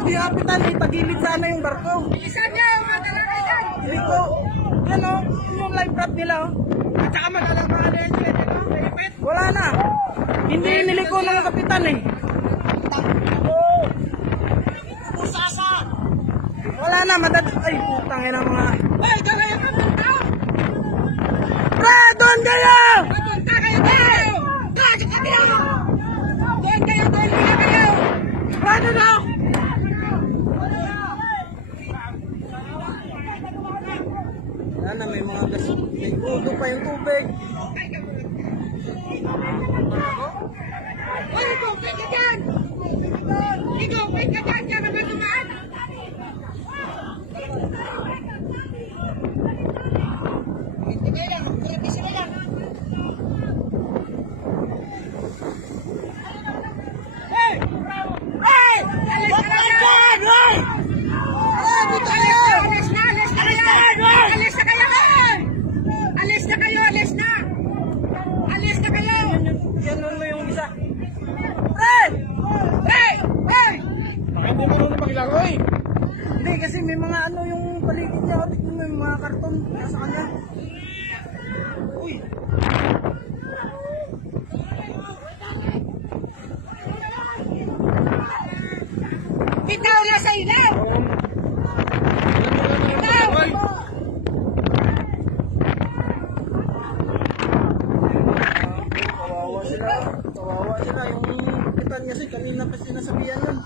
sabi yung kapitan, eh, tagilid sana yung barko. Bilisan niyo, mga talaga dyan. Liko, yan o, yung life raft nila o. At saka malalaman na yan sila dito. Wala na. Hindi niliko ng kapitan eh. Pusasa. Wala na, madad... Ay, putang ina mga... Ay, kaya ka punta. Pre, doon kayo! Papunta kayo dito. Kaso kayo. Doon kayo, doon kayo kayo. Ano na? May mga gas. May udo pa yung tubig. Ay, wait ka dyan. Ikaw, wait ka dyan. Diyan naman dumaan. Sige lang, grabe sila lang. Hey! Hey! Alis ka na yan! Alis na, alis na, alis na kayo! Alis na kayo! Alis na kayo, alis na! Alis na kayo! Yan Pre! Hey! Hey! Hindi mo nung maglaro eh. Hindi, kasi may mga ano yung paligid niya. Tignan mo yung mga karton nasa kanya. Uy! Bitaw na sa ilaw! Bitaw! Kawawa sila. Kawawa sila. Yung kapitan kasi kanina pa sinasabihan yun.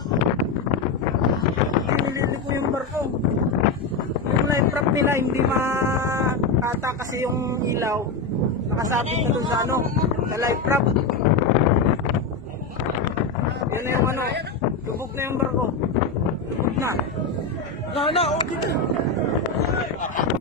Pinilili ko yung barko. Yung life raft nila hindi makata kasi yung ilaw. Nakasabit na dun sa ano. Sa life raft. Yan na yung ano. Lubog na yung barko. Lubog na. Wala na, oh.